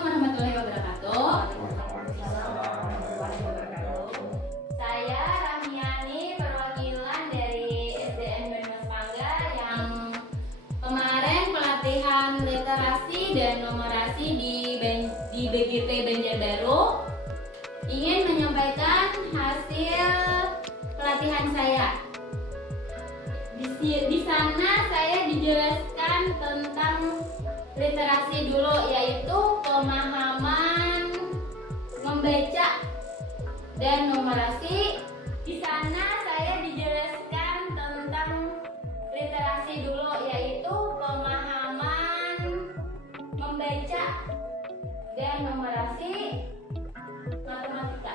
warahmatullahi wabarakatuh. Saya Rahmiani, perwakilan dari SDN Banyumas Mangga yang kemarin pelatihan literasi dan numerasi di BGP Banjarbaru. Ingin menyampaikan hasil pelatihan saya. Di sana saya dijelaskan tentang literasi dulu, yaitu pemahaman membaca dan numerasi. Di sana saya dijelaskan tentang literasi dulu, yaitu pemahaman membaca dan numerasi matematika.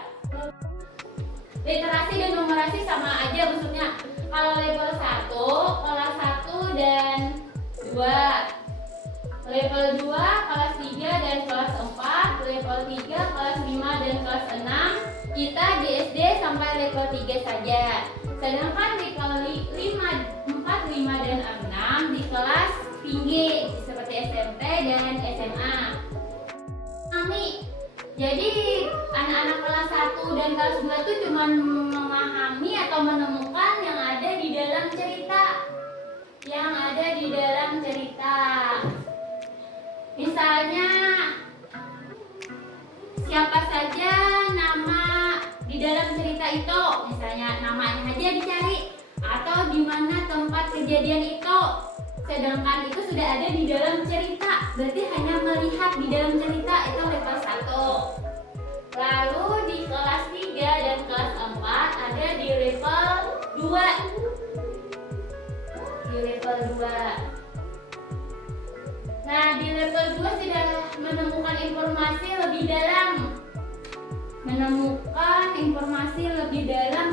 Literasi dan numerasi sama aja maksudnya. Kalau level 1, kelas 1 dan 2. Level 2, kelas 3 dan kelas 4. Level 3, kelas 5 dan kelas 6. Kita di SD sampai level 3 saja. Sedangkan di kelas 4, 5 dan 6 di kelas tinggi seperti SMP dan SMA. Jadi anak-anak kelas 1 dan kelas 2 itu cuma memahami atau menemukan yang ada di dalam cerita. Misalnya siapa saja nama di dalam cerita itu, misalnya namanya aja dicari, atau di mana tempat kejadian itu. Sedangkan itu sudah ada di dalam cerita, berarti hanya melihat di dalam cerita, itu level 1. Lalu di kelas 3 dan kelas 4 ada di level 2. Nah, di level 2 sudah menemukan informasi lebih dalam.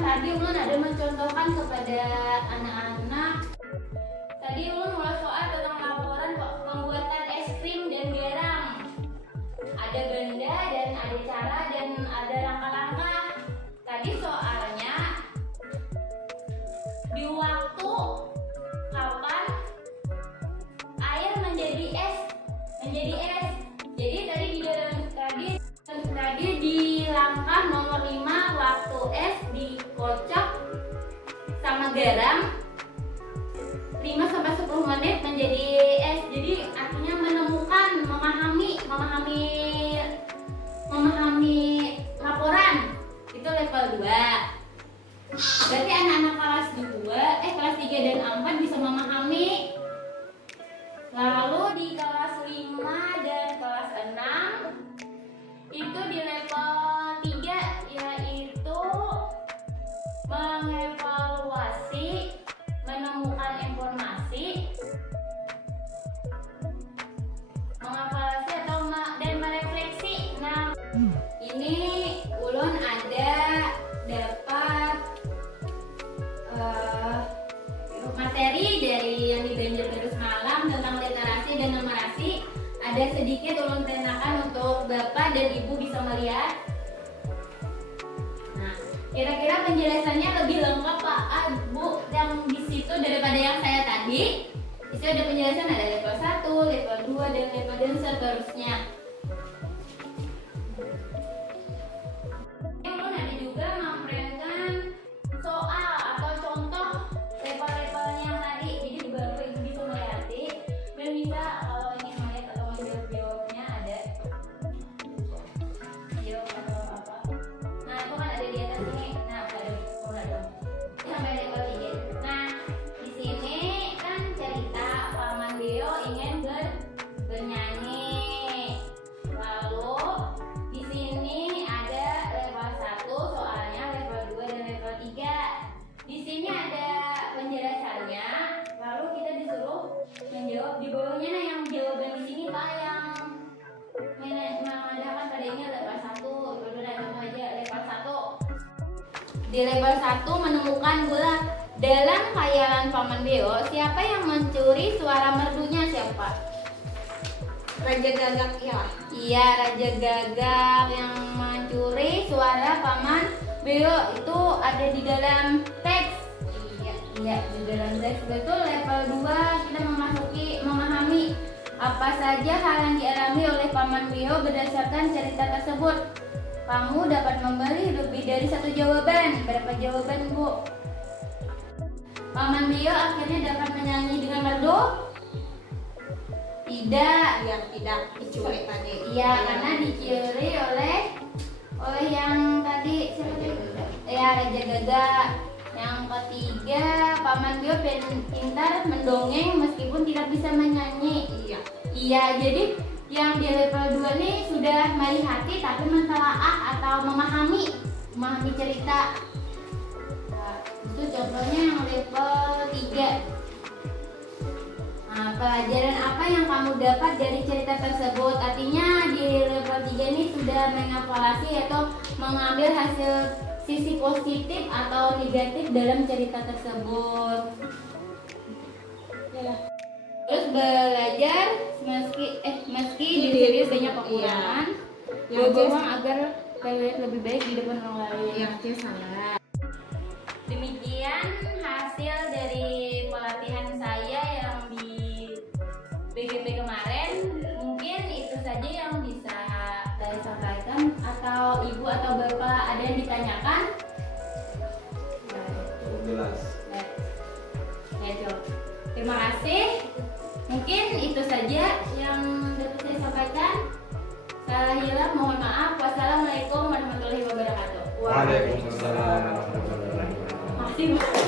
Tadi Ulun ada mencontohkan kepada anak-anak. Tadi Ulun mulai soal tentang laporan pembuatan es krim dan garam. Ada benda dan ada cara dan ada langkah-langkah. Tadi soalnya di waktu kapan air menjadi es. Jadi tadi di langkah nomor 5, waktu es dikocok sama garam 5-10 menit menjadi es. Jadi artinya memahami laporan. Itu level 2. Berarti anak-anak kelas 3 dan 4 bisa memahami. Lalu di kelas 5 dan kelas 6 itu di level 3, yaitu mengevaluasi, menemukan informasi, dan merefleksi. Nah, ini Ulun ada dapat materi dari yang di Banjarbaru semalam tentang literasi dan numerasi. Ada sedikit Ulun tanyakan untuk Bapak dan Ibu bisa melihat. Nah, kira-kira penjelasannya lebih lengkap Pak Bu yang di situ daripada yang saya tadi. Di situ ada penjelasan, ada level 1, level 2 dan level dan seterusnya. Ulun ada juga memberikan soal atau contoh level-levelnya yang tadi. Jadi Bapak Ibu bisa melihat dan bisa kalau ingin melihat atau menjawab-jawabnya ada jawab atau apa. Nah, itu kan ada di atas ini. Nah, ada sampai level 3. Nah, di sini kan cerita Paman Beo ingin bernyanyi. Lalu di sini ada level 1 soalnya, level 2 dan level 3. Di sini ada penjelasannya. Lalu kita disuruh menjawab di bawahnya. Nah, yang jawaban di sini Pak yang menandakan padanya level 1. Itu udah contoh aja level 1. Di level 1 menemukan bola. Dalam khayalan Paman Beo, siapa yang mencuri suara merdunya? Siapa? Raja Gagak ya. Iya, Raja Gagak yang mencuri suara Paman Beo. Itu ada di dalam teks. Iya, di dalam teks. Itu level 2 kita memahami Apa saja hal yang dialami oleh Paman Mio berdasarkan cerita tersebut? Kamu dapat memberi lebih dari satu jawaban. Berapa jawaban, Bu? Paman Mio akhirnya dapat menyanyi dengan merdu? Tidak. Yang tidak dicuri tadi. Iya, karena dicuri oleh yang tadi siapa tadi? Ya, Raja Gagak. Yang ketiga, Paman Mio pintar mendongeng meskipun tidak bisa menyanyi. Iya. Iya, jadi yang di level 2 nih sudah mari hati tapi mentelaah atau memahami cerita. Nah, itu contohnya yang level 3. Nah, pelajaran apa yang kamu dapat dari cerita tersebut? Artinya di level 3 ini sudah mengevaluasi atau mengambil hasil sisi positif atau negatif dalam cerita tersebut. Ya. Terus belajar meski diri sendiri banyak kekurangan, berjuang agar terlihat lebih baik di depan orang lain. Yang dia salah. Demikian hasil dari pelatihan saya yang di BGP kemarin. Mungkin itu saja yang bisa saya sampaikan, atau ibu atau bapak ada yang ditanyakan? Jelas. Ya, Jo. Terima kasih. Mungkin itu saja yang dapat saya sampaikan. Salah hilaf mohon maaf. Wassalamualaikum warahmatullahi wabarakatuh. Waalaikumsalam warahmatullahi wabarakatuh. Makasih, Bu.